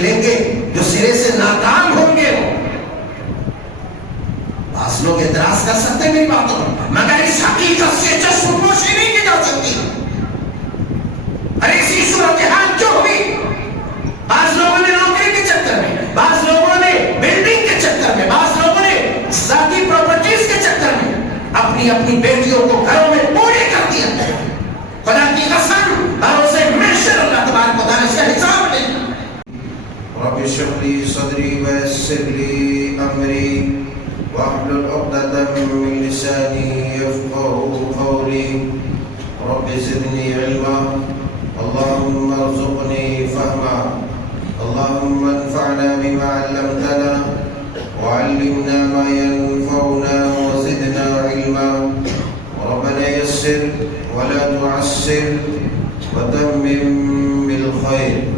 ملیں گے جو سرے سے ناکام ہوں گے. بعض لوگ اعتراض کر سکتے ہیں میری باتوں پر، مگر اس حقیقت سے چشم پوشی نہیں کی جا سکتی. ارے ایسی صورتحال جو ہوئی، بعض لوگوں نے نوکری کے چکر میں، بعض لوگوں نے بلڈنگ کے چکر میں، بعض لوگوں نے ذاتی پراپرٹیز کے چکر میں اپنی اپنی بیٹیوں کو گھروں میں پورے کر دیا. خدا کی قسم بروز محشر اللہ تبارک و تعالیٰ اس کا حساب لیں. رب اشرح لي صدري ويسر لي امري واحلل عقدة من لساني يفقهوا قولي رب زدني علما اللهم ارزقني فهما اللهم انفعنا بما علمتنا وعلمنا ما ينفعنا وزدنا علما ربنا يسر ولا تعسر وتمم بالخير.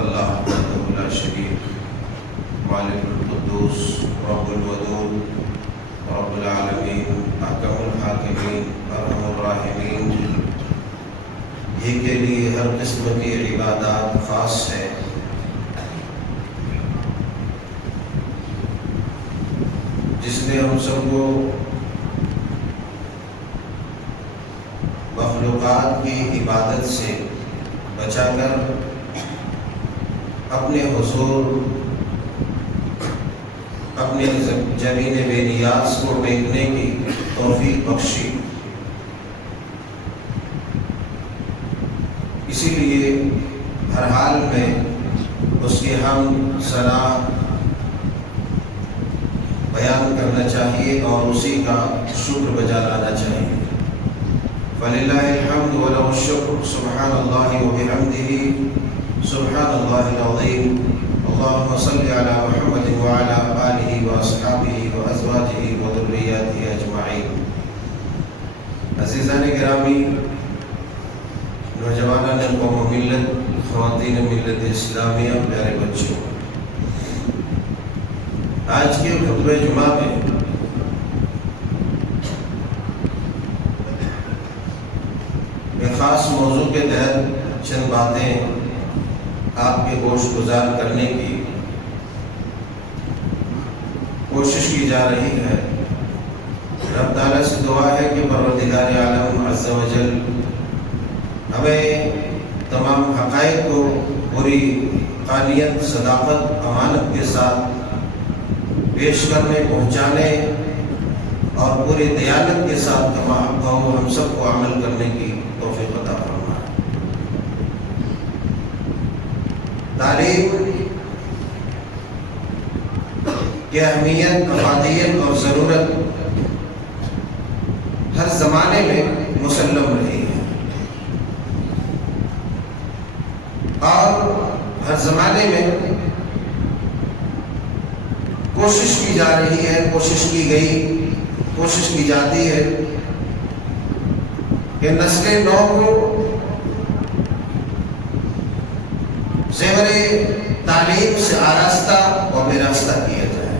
اللہ وحدہ لا شریک مالک القدوس رب الودود رب العالمین احکم الحاکمین ارحم الراحمین، یہ کے لیے ہر قسم کی عبادات خاص ہے. جس نے ہم سب کو مخلوقات کی عبادت سے بچا کر اپنے حضور اپنے جبین بے نیاز کو ٹیکنے کی توفیق بخشی. اسی لیے ہر حال میں اس کی حمد ثنا بیان کرنا چاہیے اور اسی کا شکر بجا لانا چاہیے. فللہ الحمد وله الشکر سبحان اللہ وبحمدہ سبحان اللہ العظیم. اللهم صل على محمد وعلى آلہ واصحابہ وازواجہ وذریاتہ اجمعین. عزیزان گرامی، نوجوانان قوم و ملت، خواتین ملت اسلامیہ، پیارے بچوں، آج کے خطبہ جمعہ میں ایک خاص موضوع کے تحت چند باتیں آپ کے گوش گزار کرنے کی کوشش کی جا رہی ہے. رب تعالیٰ سے دعا ہے کہ پروردگار عالم عز و جل ہمیں تمام حقائق کو پوری قانیت، صداقت، امانت کے ساتھ پیش کرنے، پہنچانے اور پوری دیانت کے ساتھ ہم سب کو عمل کرنے کی توفیق عطا فرمائے. تعلیم کی اہمیت، افادیت اور ضرورت ہر زمانے میں مسلم رہی ہے اور ہر زمانے میں کوشش کی جا رہی ہے، کوشش کی گئی، کوشش کی جاتی ہے کہ نسل نو کو زیور تعلیم سے آراستہ اور بے راستہ کیا جائے.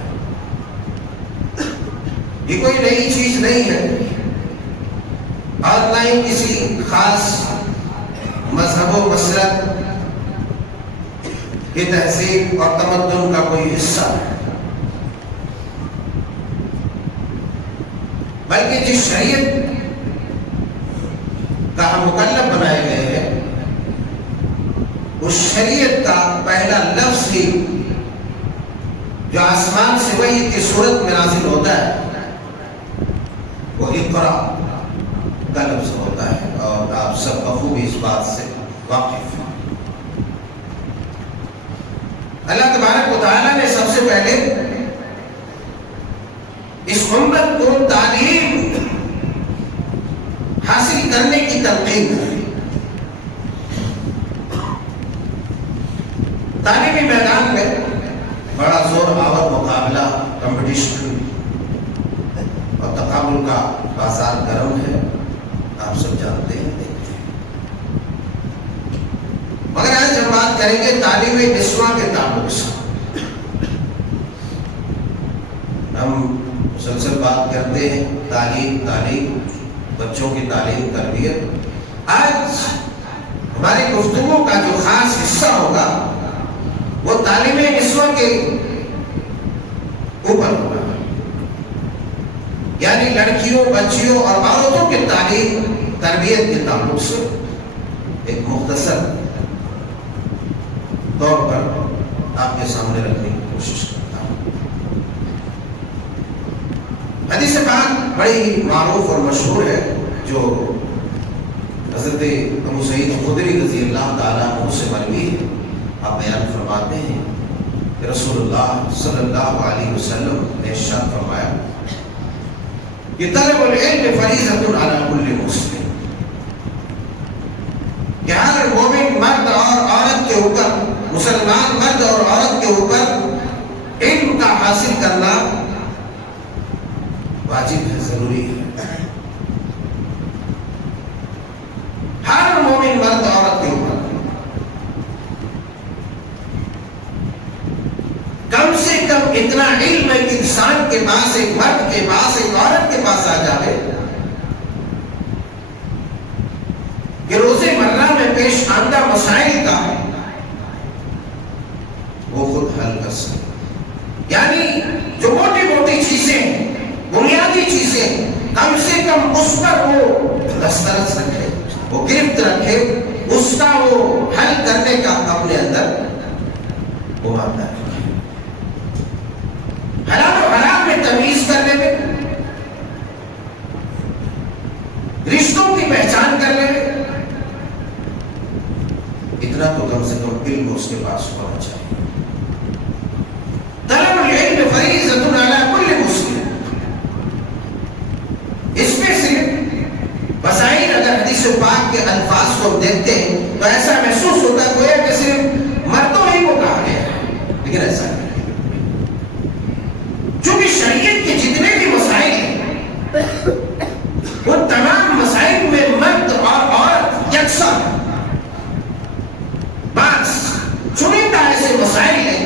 یہ کوئی نئی چیز نہیں ہے اور نہ ہی کسی خاص مذہب و مسلک کی تہذیب اور تمدن کا کوئی حصہ ہے، بلکہ جس شریعت کا ہم مکلف بنائے گئے ہیں اس شریعت کا پہلا لفظ ہی جو آسمان سے وحی کی صورت میں نازل ہوتا ہے وہ اقرا کا لفظ ہوتا ہے، اور آپ سب بخوبی اس بات سے واقف ہیں. اللہ تبارک و تعالیٰ نے سب سے پہلے اس امت کو تعلیم حاصل کرنے کی تلقین کی. تعلیمی میدان میں بڑا زور آور مقابلہ، کمپٹیشن اور تقابل کا بازار گرم ہے، آپ سب جانتے ہیں، دیکھتے ہیں. مگر آج ہم بات کریں گے تعلیم نسواں کے تعلق سے. ہم مسلسل بات کرتے ہیں تعلیم، بچوں کی تعلیم، تربیت، آج ہماری گفتگو کا جو خاص حصہ ہوگا وہ تعلیم نسواں کے اوپر ہوگا، یعنی لڑکیوں، بچیوں اور عورتوں کے تعلیم تربیت کے تعلق سے ایک مختصر طور پر آپ کے سامنے رکھنے کی کوشش کرتا ہوں۔ حدیث پاک بڑی ہی معروف اور مشہور ہے جو حضرت ابو سعید خدری رضی اللہ تعالیٰ عنہ سے مروی ہے۔ آپ بیان فرماتے ہیں کہ رسول اللہ صلی اللہ علیہ وسلم نے ارشاد فرمایا کہ طلب العلم فریضۃ علی کل مسلم، کہ ہر مومن مرد اور عورت کے اوپر، مسلمان مرد اور عورت کے اوپر علم کا حاصل کرنا واجب ہے، ضروری ہے۔ ہر مومن مرد عورت کے اوپر کم سے کم اتنا علم ہے کہ انسان کے پاس، ایک مرد کے پاس، ایک عورت کے پاس آ جائے کہ روز مرہ میں پیش آمدہ مسائل کا وہ خود حل کر سکے، یعنی جو موٹی موٹی چیزیں، بنیادی چیزیں، کم سے کم اس پر وہ دسترس رکھے، وہ گرفت رکھے، اس کا وہ حل کرنے کا اپنے اندر وہ مانتا ہے۔ حلال و حرام میں تمیز کرنے میں، رشتوں کی پہچان کرنے میں، اتنا تو کم سے کم علم اس کے پاس ہونا چاہیے۔ طلب العلم فریضۃ علی کل مسلم، اس میں صرف بظاہر اگر حدیث پاک کے الفاظ کو دیکھتے ہیں تو ایسا محسوس ہوتا ہے گویا کہ صرف مردوں ہی کو کہا گیا ہے، لیکن ایسا نہیں۔ چونکہ شریعت کے جتنے بھی مسائل ہیں وہ تمام مسائل میں مرد اور عورت یکساں، بس چنندہ ایسے مسائل ہیں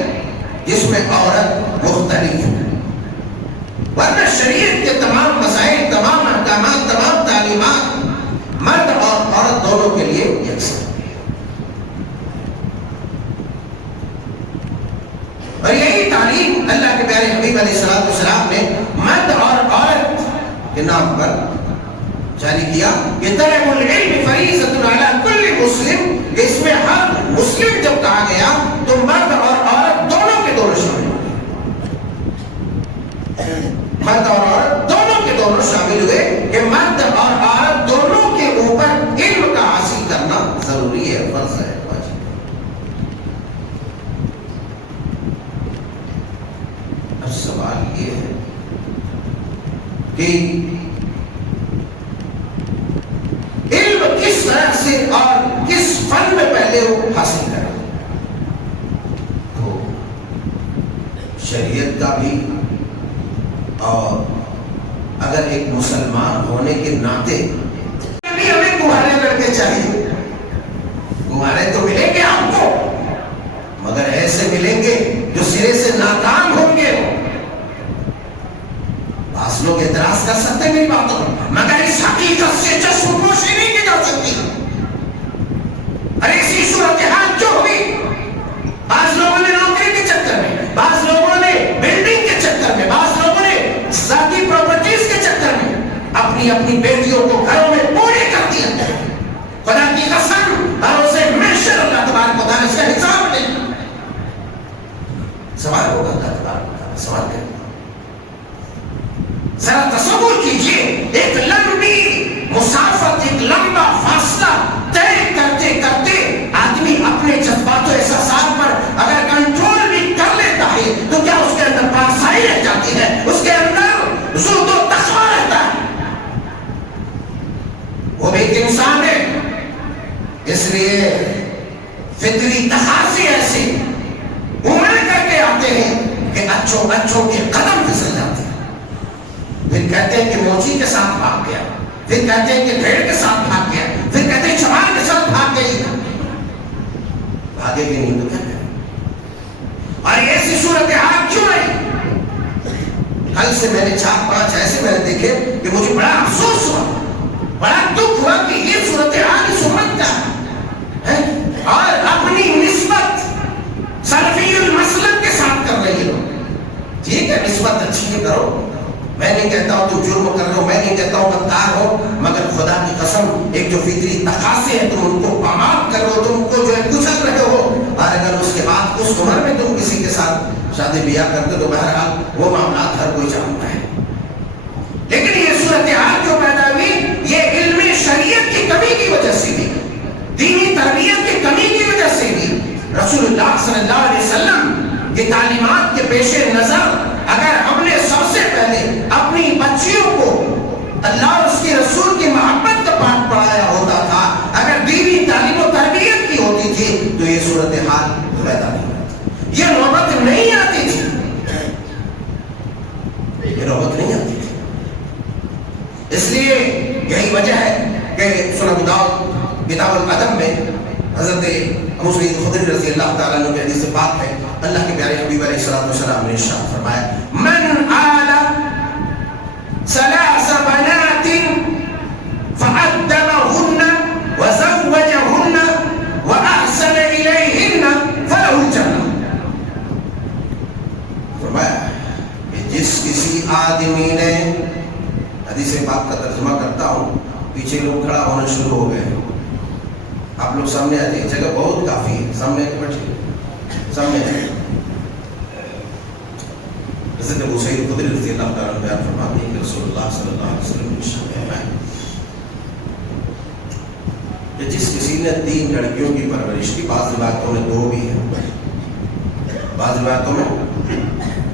جس میں عورت مختلف ہے، ورنہ شریعت کے تمام مسائل، تمام احکامات، تمام تعلیمات مرد اور عورت دونوں کے لیے یکساں۔ اور یہی تعلیم اللہ کے پیارے حبیب علیہ السلام نے مرد اور عورت کے نام پر جاری کیا کہ طلب العلم فریضۃ علی کل مسلم، اس میں ہر مسلم جب کہا گیا تو مرد اور عورت دونوں کے دونوں شامل ہوئے، مرد اور عورت دونوں کے دونوں شامل ہوئے کہ مرد اور عورت دونوں کے اوپر علم کا حاصل کرنا ضروری ہے، فرض ہے، واجب ہے۔ اب سوال یہ ہے کہ علم کس طرح سے اور کس فن میں پہلے وہ حاصل کرے، تو شریعت کا بھی، اور اگر ایک مسلمان ہونے کے ناطے بھی ہمیں کمہارے لڑکے چاہیے، کمہارے تو ملیں گے آپ کو، مگر ایسے ملیں گے جو سرے سے ناکام ہوں گے۔ بعض لوگ اعتراض کر سکتے ہیں میری باتوں پر، مگر اس حقیقت سے چشم پوشی نہیں کی جا سکتی۔ اور ایسی صورتحال جو ہوئی، بعض لوگوں نے نوکری کے چکر میں، بعض لوگوں نے بلڈنگ کے چکر میں، بعض لوگوں نے ذاتی پراپرٹیز کے چکر میں اپنی اپنی بیٹیوں کو گھروں میں پورے کر دیا۔ خدا کی قسم بروز محشر اللہ تبارک و تعالیٰ اس کا حساب نہیں، سوال ہوگا اللہ تبارک و تعالیٰ سوال کرے۔ ذرا تصور کیجئے، ایک لمبی مسافت، ایک لمبا فاصلہ طے کرتے کرتے آدمی اپنے جذبات و احساسات پر اگر کنٹرول بھی کر لیتا ہے تو کیا اس کے اندر پارسائی رہ جاتی ہے، اس کے اندر زہد و تقویٰ رہتا ہے؟ وہ بھی ایک انسان ہے، اس لیے فطری تقاضے ایسے امڑ کر کے آتے ہیں کہ اچھوں اچھوں کے قدم پھسل جاتے ہیں۔ پھر کہتے ہیں کہ موچی کے ساتھ بھاگ گیا، پھر کہتے ہیں کہ بھیڑ کے ساتھ بھاگ گیا، پھر کہتے ہیں چمار کے ساتھ بھاگ گئی۔ بھاگے گی نہیں تو کیا کریں؟ اور ایسی صورتحال کیوں آئی؟ کل سے میں نے 4-5 ایسے میں نے دیکھے کہ مجھے بڑا افسوس ہوا، بڑا دکھ ہوا کہ یہ صورتحال اس امت کا ہے اور اپنی نسبت سلفی المسلک کے ساتھ کر رہی ہو. ٹھیک ہے نسبت اچھی ہے کرو, میں نہیں کہتا ہوں تم جرم کر رہے ہو, میں نہیں کہتا ہوں بدکار ہو, مگر خدا کی قسم ایک جو فطری تقاضے ہیں تم ان کو پامال کر رہے ہو, تم کو جو ہے کچل رہے ہو, اور اگر اس کے بعد اس عمر میں تم کسی کے ساتھ شادی بیاہ کرتے تو بہرحال وہ معاملات ہر کوئی جانتا ہے. لیکن یہ صورتحال جو پیدا ہوئی یہ علم شریعت کی کمی کی وجہ سے بھی, دینی تربیت کی کمی کی وجہ سے بھی. رسول اللہ صلی اللہ علیہ وسلم کی تعلیمات کے پیش نظر اگر ہم نے سب سے پہلے اپنی بچیوں کو اللہ اور اس کے رسول کی محبت کا پاٹ پڑھایا ہوتا تھا, اگر دینی تعلیم و تربیت کی ہوتی تھی تو یہ صورتحال پیدا نہیں ہوتی, یہ نوبت نہیں آتی تھی, یہ نوبت نہیں آتی تھی. اس لیے یہی وجہ ہے کہ سنن ابو داؤد کتاب الادب میں حضرت ابو سعید خدری رضی اللہ تعالیٰ عنہ کی حدیث پاک ہے, اللہ کے پیارے حبیب علیہ الصلوۃ والسلام نے ارشاد فرمایا من آل ثلاث بنات فأدبهن وزوجهن وأحسن إليهن فله الجنة. فرمایا کہ جس کسی آدمی نے, حدیث پاک کا ترجمہ کرتا ہوں, پیچھے لوگ کھڑا ہونا شروع ہو گئے, آپ لوگ سامنے آ جائیے, جگہ بہت کافی ہے, سامنے بیٹھیے, سامنے آئیے. حضرت ابو سعید خدری رضی اللہ تعالیٰ عنہ بیان فرماتے ہیں کہ رسول اللہ صلی اللہ علیہ وسلم نے ارشاد فرمایا کہ جس کسی نے 3 لڑکیوں کی پرورش کی, بعض روایتوں میں 2 بھی ہیں, بعض روایتوں میں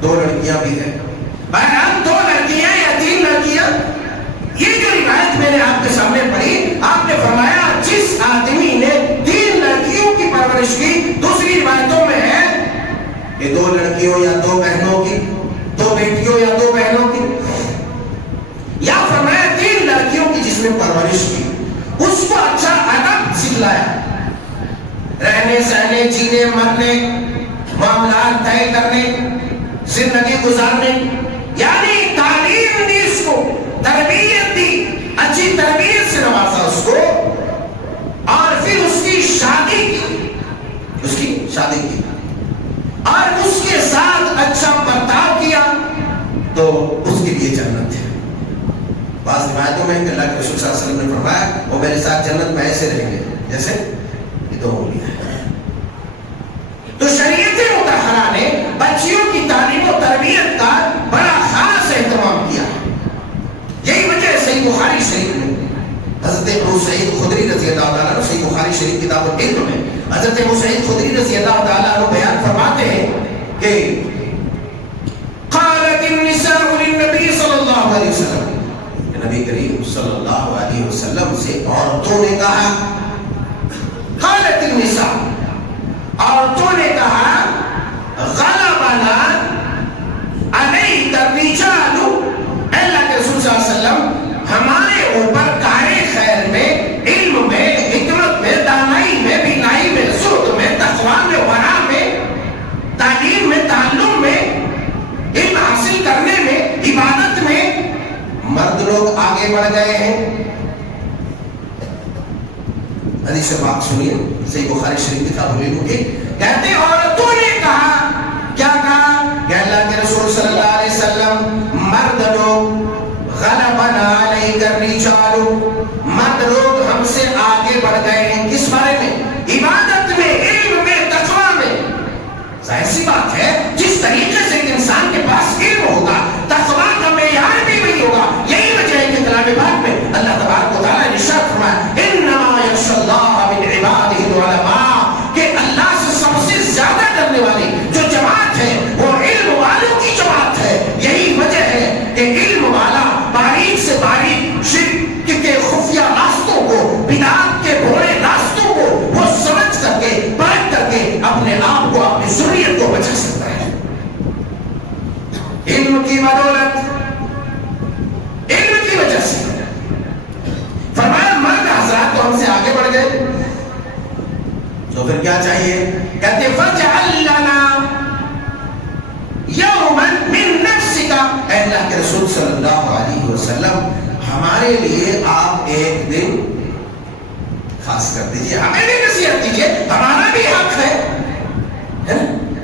2 لڑکیاں بھی ہیں, بہرحال 2 لڑکیاں یا 3 لڑکیاں, یہ جو روایت میں نے آپ کے سامنے پڑھی, آپ نے فرمایا جس آدمی نے 3 لڑکیوں کی پرورش کی. دوسری روایتوں میں ہے کہ 2 لڑکیوں یا 2 بہنوں کی, 2 بیٹیوں یا 2 بہنوں کی, یا فرمایا 3 لڑکیوں کی جس نے پرورش کی, اس کو اچھا ادب سکھلایا, رہنے سہنے جینے مرنے معاملات طے کرنے زندگی گزارنے, یعنی تعلیم دی, اس کو تربیت دی, اچھی تربیت سے نوازا اس کو, اور پھر اس کی شادی کی, اس کی شادی کی, اور اس کے ساتھ اچھا برتاؤ کیا تو اس کے لیے جنت ہے. بعض روایتوں میں کہ اللہ کے رسول صلی اللہ علیہ وسلم نے فرمایا وہ میرے ساتھ جنت میں ایسے رہیں گے جیسے یہ 2 انگلیاں ہیں. تو شریعت مطہرہ نے بچیوں کی تعلیم و تربیت کا بڑا خاص اہتمام کیا. یہی وجہ ہے صحیح بخاری شریف میں حضرت ابو سعید خدری رضی اللہ تعالیٰ عنہ, صحیح بخاری شریف کتاب العلم میں حضرت ابو سعید خدری رضی اللہ تعالیٰ عنہ بیان فرماتے ہیں کہ قالت النساء للنبی صلی اللہ علیہ وسلم, نبی کریم صلی اللہ علیہ وسلم سے عورتوں نے کہا, قالت النساء, عورتوں نے کہا, غلبنا علیک الرجال, اللہ کے رسول صلی اللہ علیہ وسلم ہمارے اوپر کار خیر میں, علم میں, حکمت میں, دانائی میں, بینائی میں, زہد میں, تقوی میں, ورع میں, تعلیم میں, تعلم میں, علم حاصل کرنے میں, عبادت میں مرد لوگ آگے بڑھ گئے ہیں. حدیث پاک سنیے, صحیح بخاری شریف کتاب العلم کی, کہتے عورتوں نے کہا, کیا کہا کہ اللہ کے رسول صلی اللہ علیہ وسلم مرد لوگ, غلبنا علیک الرجال, مرد لوگ ہم سے آگے بڑھ گئے ہیں, کس بارے میں؟ عبادت میں, علم میں, تقوی میں. ظاہر سی بات ہے جس طریقے سے ایک انسان کے پاس علم ہوگا, تقوی کا معیار بھی وہی ہوگا. یہی وجہ ہے کہ کلام پاک میں اللہ تبارک و تعالیٰ نے ارشاد فرمایا انما یخشی اللہ من عبادہ العلماء, کہ اللہ سے سب سے زیادہ ڈرنے والی جو جماعت ہے وہ علم والوں کی جماعت ہے. یہی وجہ ہے کہ علم والا باریک سے باریک شرک کے خفیہ راستوں کو, بدعات کے بھولے راستوں کو وہ سمجھ کر کے, پرکھ کر کے اپنے آپ کو, اپنی ذریت کو بچا سکتا ہے. علم کی بدولت, علم کی وجہ سے. فرمایا مرد حضرات تو ہم سے آگے بڑھ گئے, تو پھر کیا چاہیے؟ کہتے فَجْعَلْ لَنَا يَوْمًا مِّن نَفْسِكَ, اے اللہ کے رسول صلی اللہ علیہ وسلم ہمارے لیے آپ ایک دن خاص کر دیجئے، ہمیں بھی نصیحت دیجئے، ہمارا بھی حق ہے،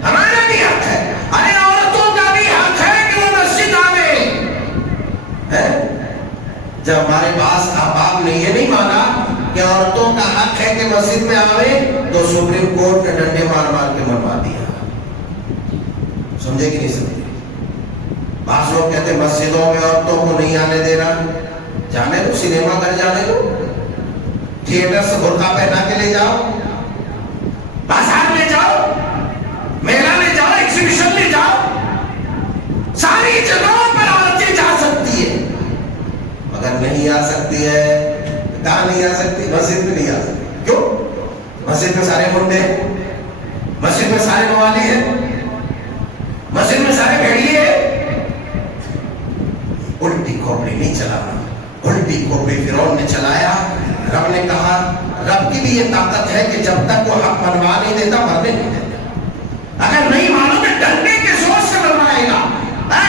ہمارا بھی حق ہے، ارے عورتوں کا بھی حق ہے کہ وہ مسجد آوے۔ جب ہمارے پاس آپ نے یہ نہیں مانا کہ عورتوں کا حق ہے کہ مسجد میں آوے، تو سپریم کورٹ نے ڈنڈے مار مار کے مروا دیا۔ سمجھے کہ نہیں سمجھے؟ بعض لوگ کہتے ہیں مسجدوں میں عورتوں کو نہیں آنے دینا، جانے دو، سنیما گھر جانے دو، تھیٹر سے برقع پہنا کے لے جاؤ، بازار میں جاؤ، میلہ میں جاؤ، ایگزیبیشن میں جاؤ، ساری جگہوں پر عورتیں جا سکتی ہے، مگر نہیں آ سکتی ہے، کہاں نہیں آ سکتی؟ مسجد میں نہیں آ سکتی۔ کیوں؟ مسجد میں سارے منڈے ہیں، مسجد میں سارے موالی ہیں، مسجد میں سارے بھیڑیے ہیں۔ الٹی کھوپڑی نہیں چلانا، الٹی کھوپڑی فرعون نے چلایا۔ رب نے کہا، رب کی بھی یہ طاقت ہے کہ جب تک وہ حق منوا نہیں دیتا مرنے نہیں دیتا۔ اگر نہیں مانو تو ڈنڈے کے زور سے منوائے گا،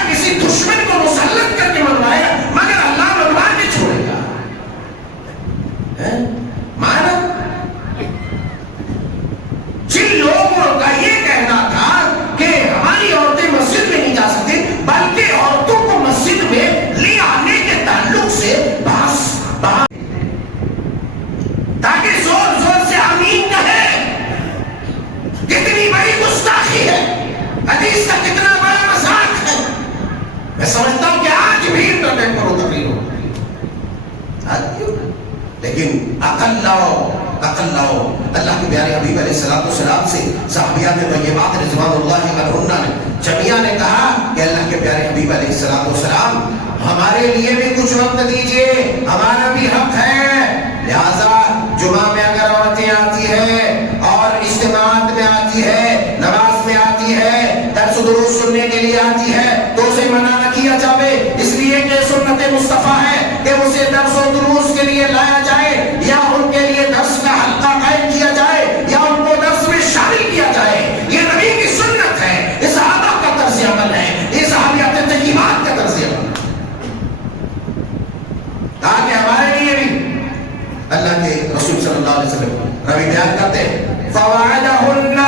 کسی دشمن کو مسلط کر کے منوائے گا، مگر اللہ منوا کے چھوڑے گا۔ مانا جن لوگوں کا یہ کہنا تھا کہ ہماری عورتیں مسجد میں نہیں جا سکتی، بلکہ عورتوں کو مسجد میں لے آنے کے تعلق سے تاکہ زور زور سے آمین کہے، کتنی بڑی گستاخی ہے، حدیث کا کتنا بڑا مذاق ہے۔ میں سمجھتا ہوں کہ آج بھی انٹرنیٹ پر اتر رہی ہو، لیکن عقل لاؤ، عقل لاؤ۔ اللہ کے پیارے حبیب علیہ السلام سے صحابیات طیبات رضوان اللہ عنہن نے جميعا نے کہا کہ اللہ کے پیارے حبیب علیہ السلام ہمارے لیے بھی کچھ وقت دیجئے، ہمارا بھی حق ہے۔ لہذا جمعہ میں اگر عورتیں آتی ہے اور اجتماعات میں آتی ہے، نماز میں آتی ہے، درس و دروس سننے کے لیے آتی ہے، تو اسے منع نہ کیا جاوے، اس لیے کہ سنت مصطفیٰ ہے کہ اسے درس و دروس کے لیے لایا جائے، یا ان کے لیے درس کا حلقہ قائم کیا جائے، یا ان کو درس میں شامل کیا جائے۔ یہ نبی کی سنت ہے، یہ صحابہ کا طرز عمل ہے، یہ صحابیات طیبات کا طرز عمل ہے۔ تاکہ ہمارے لیے بھی اللہ کے رسول صلی اللہ علیہ وسلم روی بیان کرتے ہیں، فوعدہن،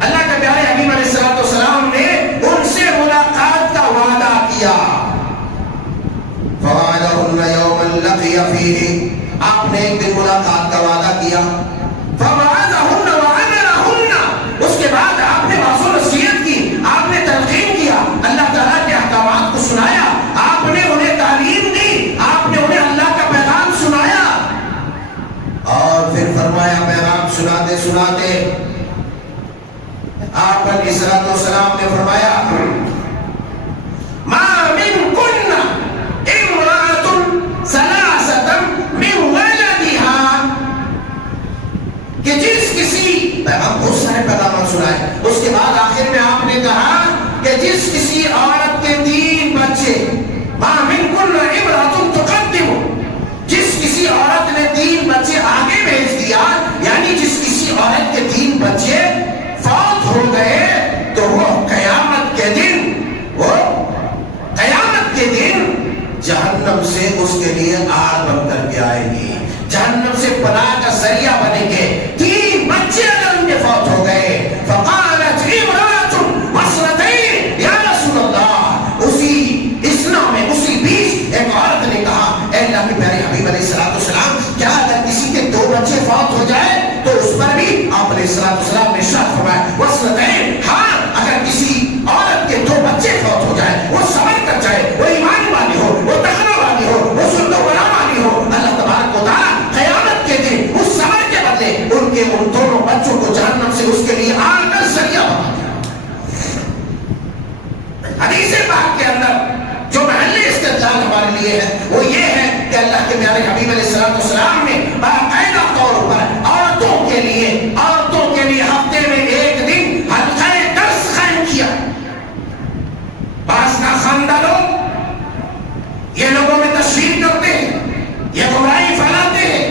اللہ کے پیارے حبیب علیہ السلام نے ان سے ملاقات کا وعدہ کیا۔ فوعدہن یوما لقی فیہ، آپ نے ایک دن ملاقات کا وعدہ کیا۔ فوعدہن وعمرہن، اس کے بعد آپ نے واضح نصیحت کی، آپ نے تلقین کیا، اللہ تعالیٰ کے احکامات کو سنایا، آپ نے انہیں تعلیم دی، آپ نے انہیں اللہ کا پیغام سنایا، اور پھر فرمایا پیغام سناتے سناتے آپ علیہ السلام نے فرمایا، ما منکن امرأۃ ثلاثۃ من ولدها، کہ جس کسی، پیغام بہت سارے پیغامات سنائے، اس کے بعد آخر میں آپ نے کہا کہ جس کسی عورت کے 3 بچے، ما منکن امرأۃ تقدم، جس کسی عورت نے 3 بچے آگے بھیج دیا، یعنی جس کسی عورت کے 3 بچے فوت ہو گئے، تو وہ قیامت کے دن جہنم سے اس کے لیے آگ بن کر کے آئے گی، جہنم سے پناہ کا ذریعہ بنیں گے۔ 3 بچے اگر ان کے فوت ہو گئے، فقالت امرأۃ وصلتین یا رسول اللہ، اسی اسنا میں، اسی بیچ ایک عورت نے کہا، اے اللہ کے پیارے حبیب علیہ السلام، کیا اگر کسی کے 2 بچے فوت ہو جائے تو اس پر بھی آپ علیہ السلام نے ارشاد فرمایا وصلتین، ہاں اگر کسی عورت کے 2 بچے فوت ہو جائے، وہ صبر کر جائے، وہ ایمان والی ہو، وہ تقوی والی ہو، وہ سنت و ولا والی ہو، اللہ تبارک و تعالیٰ قیامت کے دن اس صبر کے بدلے ان کے ان دونوں بچوں کو جہنم سے اس کے لیے آگ کا ذریعہ بنا دیا۔ حدیث پاک کے اندر جو محل استدلال ہمارے لیے ہے وہ یہ ہے کہ اللہ کے پیارے حبیب علیہ السلام نے باقاعدہ طور پر عورتوں کے لیے ہفتے میں 1 دن حلقہ درس قائم کیا۔ بعض ناخواندہ لوگ یہ لوگوں میں تشہیر کرتے ہیں، یہ گمراہی پھیلاتے ہیں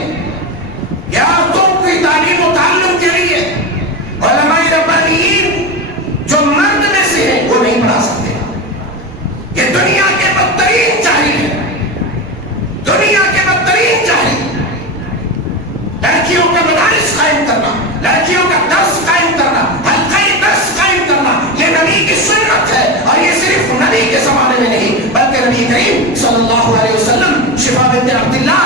کہ عورتوں کی تعلیم و تعلم کے لیے علماء ربانیین جو مرد میں سے ہیں وہ نہیں پڑھا سکتے، یہ نبی کی سنت ہے. اور یہ صرف نبی کے زمانے میں نہیں بلکہ نبی کریم صلی اللہ علیہ وسلم شفا بنت عبداللہ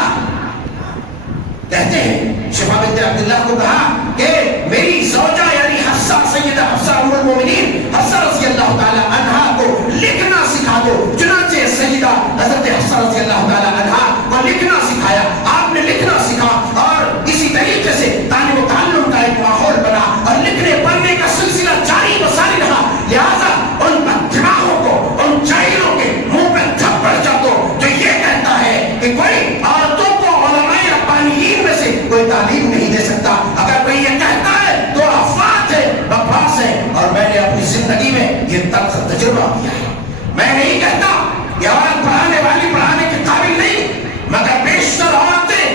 کہتے ہیں، شفا بنت عبداللہ کو کہا کہ میری زوجہ یعنی حفصہ، سیدہ حفصہ ام المومنین حفصہ رضی اللہ تعالی عنہا کو لکھنا سکھا دو. چنانچہ سیدہ حضرت حفصہ رضی اللہ تعالی عنہا کو لکھنا سکھایا. آپ نے لکھنا سیکھا اور اسی طریقے سے تعلیم و تعلم کا ایک ماحول بنا اور لکھنے پڑھنے کا سلسلہ جاری و ساری رہا. لہذا ان دماغوں کو، ان جاہلوں کے منہ پہ تھپڑ جا دو جو یہ کہتا ہے کہ کوئی عورتوں کو علماء ربانیین میں سے کوئی تعلیم نہیں دے سکتا. اگر کوئی یہ کہتا ہے تو افواد ہے، بکواس ہے. اور میں نے اپنی زندگی میں یہ تلخ تجربہ کیا ہے. میں نہیں کہتا کہ عورت پڑھانے والی پڑھانے کے قابل نہیں، مگر بیشتر عورتیں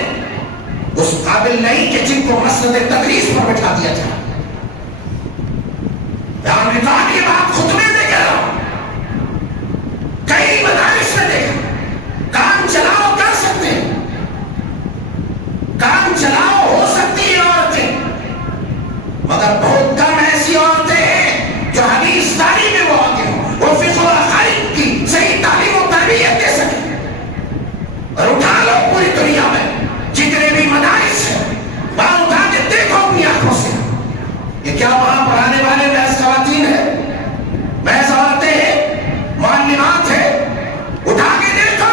اس قابل نہیں کہ جن کو مسند تدریس پر بٹھا دیا جائے. میں نے کہا کہ یہ بات خطبے میں کہہ رہا ہوں، کئی مدارس میں دیکھا. کام چلاؤ کر سکتے ہیں، کام چلاؤ ہو سکتی ہے عورتیں، مگر بہت کم ایسی عورتیں ہیں جو حدیث داری میں وہ آگے ہوں، وہ فقہ و عقائد کی صحیح تعلیم و تربیت دے سکیں. اور اٹھا لو پوری دنیا میں جتنے بھی مدارس ہیں، وہاں اٹھا کے دیکھو اپنی آنکھوں سے، یہ کیا وہاں پڑھانے والے محض خواتین ہیں، محض عورتیں ہیں، معلمات ہیں؟ اٹھا کے دیکھو.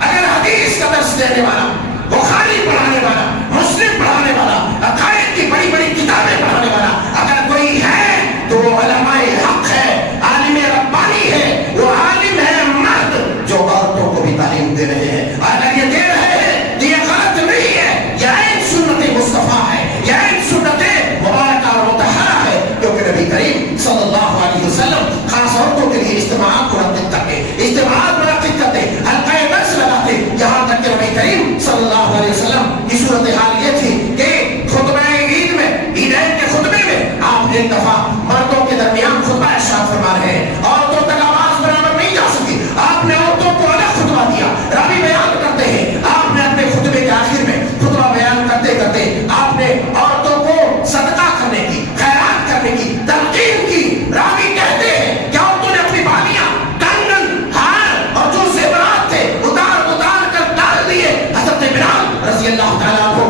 اگر حدیث کا درس دینے والا، بخاری پڑھانے والا، مسلم پڑھانے والا، عقائد کی بڑی بڑی کتابیں پڑھانے والا اگر کوئی ہے تو وہ علماء حق ہے، عالم ربانی ہے. وہ عالم ہے مرد جو عورتوں کو بھی تعلیم دے رہے ہیں. اگر یہ دے رہے ہیں تو یہ غلط نہیں ہے، یہ عین سنت مصطفیٰ ہے، یہ عین سنت مبارکہ اور مطہرہ ہے. کیونکہ نبی کریم صلی اللہ علیہ وسلم خاص عورتوں کے لیے اجتماعات منعقد کرتے، اجتماعات منعقد کرتے، حلقہ درس لگاتے. یہاں تک کہ نبی کریم صلی اللہ علیہ وسلم کی صورتحال یہ تھی کہ خطبہ عید میں، عیدین کے خطبے میں آپ ایک دفعہ مردوں کے درمیان خطبہ ارشاد فرما رہے ہیں. عورتوں تک آواز برابر نہیں جا سکی، آپ نے عورتوں کو الگ خطبہ دیا. راوی بیان کرتے ہیں آپ نے اپنے خطبے کے آخر میں خطبہ بیان کرتے کرتے آپ نے عورتوں کو صدقہ کرنے کی، خیرات کرنے کی تلقین کی. راوی کہتے ہیں کہ عورتوں نے اپنی بالیاں، کنگن، ہار اور جو زیورات تھے اتار کر ڈال دیے. حضرت بلال رضی اللہ تعالیٰ عنہ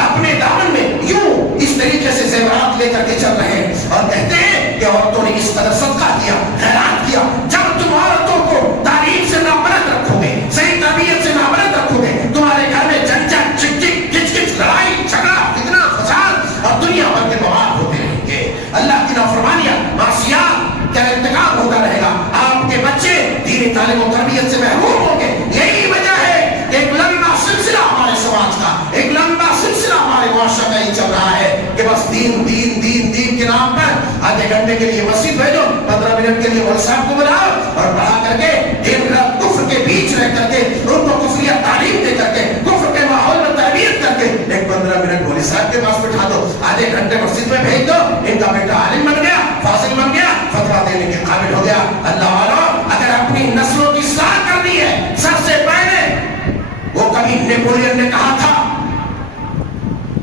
اپنے دامن میں یوں اس طریقے سے زیورات لے کر کے چل رہے ہیں اور کہتے ہیں کہ عورتوں نے اس قدر صدقہ کیا، خیرات کیا. جب تم عورتوں کو تعلیم سے نابلد رکھو گے، صحیح تربیت سے نابلد رکھو گے، تمہارے گھر میں جھنجھٹ، چک چک، کچ کچ، لڑائی جھگڑا، فتنہ فساد اور دنیا بھر کے مواد ہوتے رہیں گے. اللہ کی نافرمانیاں، معصیات کا ارتکاب ہوتا رہے گا. آپ کے بچے دینی تعلیم و تربیت سے محروم ہوں گے. یہی وجہ ہے کہ ایک لمبا سلسلہ ہمارے سماج کا، ایک لمبا سلسلہ ہمارے معاشرہ کا ہی چل رہا ہے کہ بس دین دین دین دین کے نام پر آدھے گھنٹے کے لیے مسجد بھیجو، 15 منٹ کے لیے مول صاحب کو بلاؤ اور پڑھا کر کے دن رات کفر کے بیچ رہ کر کے ان کو کفریہ تعلیم دے کر کے کفر کے ماحول میں تربیت کر کے ایک 15 منٹ مول صاحب کے پاس بٹھا دو، آدھے گھنٹے مسجد میں بھیج دو. ان کا بیٹا عالم بن گیا، فاضل بن گیا، فتویٰ دینے کے قابل ہو گیا. اللہ والوں، اگر اپنی نسلوں کی اصلاح کرنی ہے سب سے پہلے وہ کبھی نیپولین نے کہا تھا،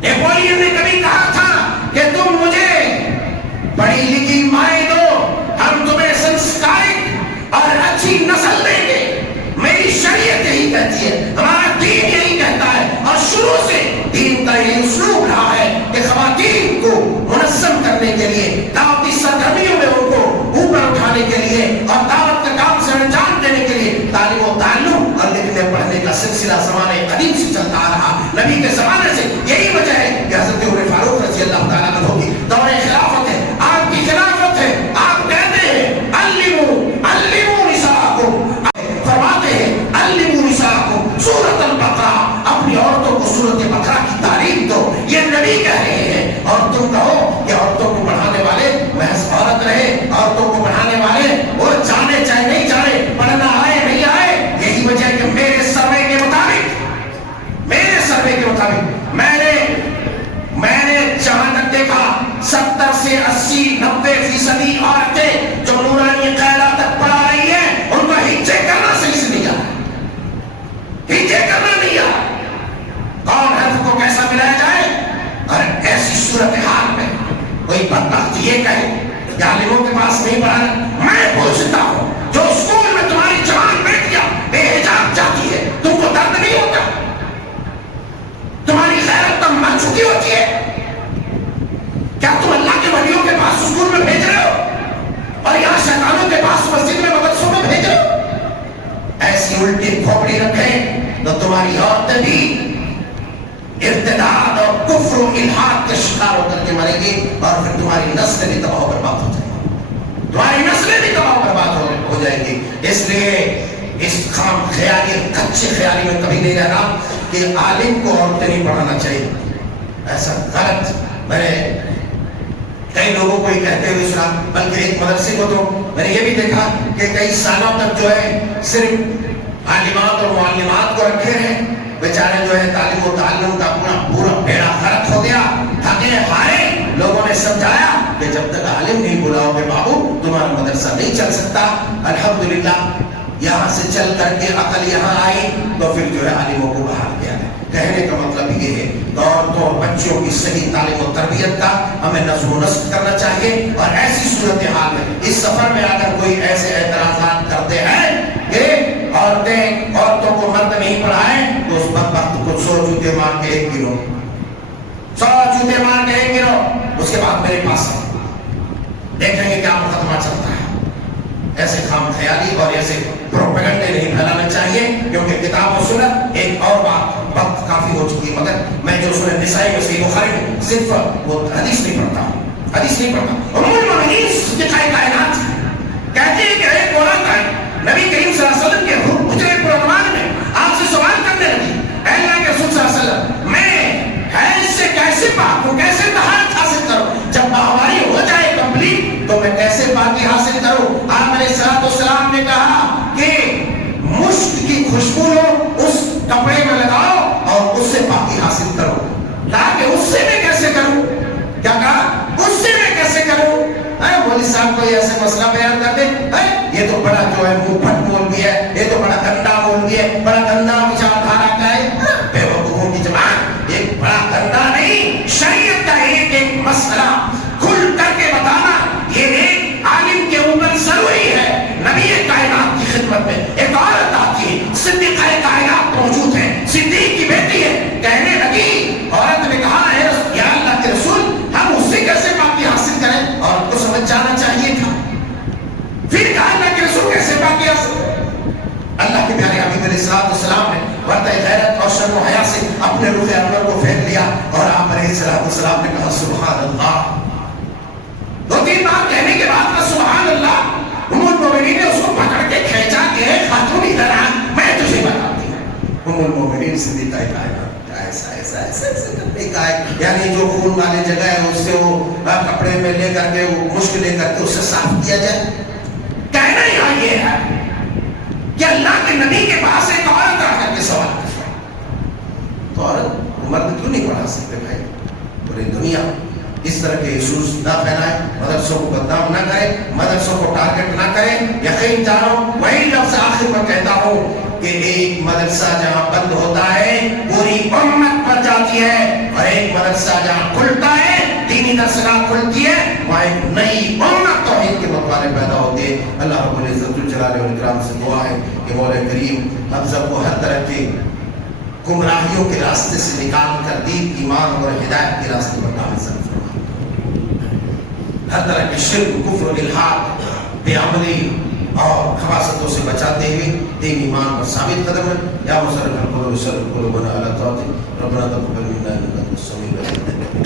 نیپولین نے کبھی کہا تھا کہ تم مجھے پڑھی لکھی مائیں دو، ہم تمہیں سنسکارک اور اچھی نسل دیں گے. میری شریعت یہی کہتی ہے، ہمارا دین یہی کہتا ہے. اور شروع سے دین کا یہ اسلوب رہا ہے کہ خواتین کو منظم کرنے کے لیے، دعوتی سرگرمیوں میں ان کو اوپر اٹھانے کے لیے اور دعوت کے کام سے انجام دینے کے لیے تعلیم و تعلم اور لکھنے پڑھنے کا سلسلہ زمانے قدیم سے چلتا آ رہا. نبی کے زمانے سے یہی وجہ ہے کہ حضرت عمر فاروق رضی اللہ تعالیٰ عنہ کی دور خلافت ہے، آپ کی خلافت ہے، نہیں پڑھانا. میں پوچھتا ہوں جو اسکول میں تمہاری جوان بیٹیاں بے حجاب جاتی ہے تم کو درد نہیں ہوتا؟ تمہاری غیرت تب مر چکی ہوتی ہے؟ کیا تم اللہ کے ولیوں کے پاس اسکول میں بھیج رہے ہو اور یہاں شیطانوں کے پاس مسجد میں مدرسوں میں بھیج رہے ہو؟ ایسی الٹی کھوپڑی رکھیں تو تمہاری عورتیں بھی ارتداد اور کفر و الحاد کے شکار ہو کر کے مرے گی اور پھر تمہاری نسلیں بھی تباہ و برباد ہو جائیں گی. تمہاری نسلیں بھی تباہ و برباد ہو جائیں گی. اس لیے اس خام خیالی کچے خیالی میں کبھی نہیں رہنا کہ عالم کو عورتیں نہیں پڑھانا چاہیے. ایسا غلط میں نے کئی لوگوں کو یہ کہتے ہوئے سنا, بلکہ ایک مدرسے کو تو میں نے یہ بھی دیکھا کہ کئی سالوں تک جو ہے صرف عالمات اور معلمات کو رکھے ہیں. بیچارے جو ہے تعلیم و تعلم کا پورا بیڑا غرق ہو گیا. تھکے ہارے لوگوں نے سمجھایا کہ جب تک عالم نہیں بلاؤ گے بابو تمہارا مدرسہ نہیں چل سکتا. الحمدللہ یہاں سے چل کر کے عقل یہاں آئی تو پھر جو ہے عالموں کو بحال کیا گیا. کہنے کا مطلب یہ ہے عورتوں اور بچوں کی صحیح تعلیم و تربیت کا ہمیں نظم و نسق کرنا چاہیے. اور ایسی صورتحال میں اس سفر میں اگر کوئی ایسے اعتراضات کرتے ہیں کہ عورتوں کو مرد نہیں پڑھائیں تو اس بدبخت کو 100 جوتے مار کے ایک گرو 100 جوتے مار کے ایک گرو اس کے بعد میرے پاس دیکھیں گے کیا مقدمہ چلتا ہے. ایسے خام خیالی اور ایسے پروپیگنڈے نہیں پھیلانا چاہیے کیونکہ کتاب و سنت ایک اور بات وقت کافی ہو چکی ہے. مگر میں جو سنت نسائی میں صحیح بخاری صرف وہ حدیث نہیں پڑھتا ہوں. حدیث نہیں پڑھتا. ام المؤمنین صدیقہ کائنات کہتی ہے کہ ایک عورت ہے نبی کریم صلی اللہ علیہ وسلم کے حجرے پرعنوان میں آپ سے سوال کرنے لگی, اے اللہ کے رسول صلی اللہ علیہ وسلم میں حیض سے کیسے پاک ہوں, کیسے طہارت حاصل کروں؟ جب ماہواری ہو جائے کمپلیٹ تو میں کیسے پاکی حاصل کروں؟ آپ علیہ السلام نے کہا کہ مشک کی خوشبو لو اس کپڑے میں لگاؤ اور اس سے پاکی حاصل کرو. تاکہ اس سے میں کیسے کروں؟ کیا کہا اس سے میں کیسے کروں؟ مولوی صاحب کو یہ ایسے مسئلہ بیان کر دے, یہ تو بڑا جو ہے منہ پھٹ مولوی ہے, یہ تو بڑا گندا مولوی ہے, بڑا گندا وچاردھارا کا ہے. بے وقوفوں کی جماعت, ایک بڑا گندا نہیں, شریعت کا ایک مسئلہ کھل کر کے بتانا یہ ایک عالم کے اوپر ضروری ہے. نبی کائنات کی خدمت میں ایک عورت آتی ہے, صدیقہ کائنات موجود ہے, صدیق کی بیٹی ہے, کہنے لگی عورت نے کہا ہے یا اللہ کے رسول ہم اس سے کیسے پاکی حاصل کریں؟ اور کو سمجھ جانا چاہیے تھا. پھر کہا اللہ کے رسول کیسے پاکی حاصل کریں؟ اللہ کے پیارے حبیب علیہ السلام نے ورطہ غیرت اور شرم و حیا سے اپنے روح انور کو پھینک لیا اور آپ علیہ السلام نے کہا سبحان اللہ. 2-3 بار کہنے کے بعد کہا سبحان اللہ. ام المؤمنین نے اس کو پکڑ کے کھینچا کہ خاتون ادھر آ, میں تجھے بتاتی ہوں. ام المؤمنین صدیقہ کائنات ایسا کرنے کا ہے, یعنی جو خون والی جگہ ہے اس سے وہ کپڑے میں لے کر کے وہ مشک لے کر کے اسے صاف کیا جائے. کہنا یہاں یہ ہے کہ اللہ کے نبی کے پاس ایک عورت آ کر کے سوال کرتا ہے تو عورت مرد کیوں نہیں پڑھا سکتے بھائی؟ پوری دنیا اس طرح کے ایشوز نہ پھیلائیں, مدرسوں کو بدنام نہ کریں, مدرسوں کو ٹارگٹ نہ کریں. یقین جانو وہی لفظ آخر میں کہتا ہوں کہ ایک مدرسہ جہاں بند ہوتا ہے پوری امت پر جاتی ہے, اور ایک مدرسہ جہاں کھلتا ہے دینی درسگاہ کھلتی ہے وہاں ایک نئی امت توحید کے مقابلے پیدا ہوتے ہیں. اللہ رب العزت الجلال والاکرام سے دعا ہے کہ مولا کریم ہم سب کو ہر طرح کے گمراہیوں کے راستے سے نکال کر دین, ایمان اور ہدایت کے راستے پر نامزد فرمائے. ہر طرح کے شرک, کفر, الحاد, بے عملی اور خباثتوں سے بچاتے ہوئے دین ایمان پر ثابت قدم ہے. یا مصرف القلوب صرف قلوبنا علی طاعتک ربنا تقبل منا انک انت السمیع العلیم.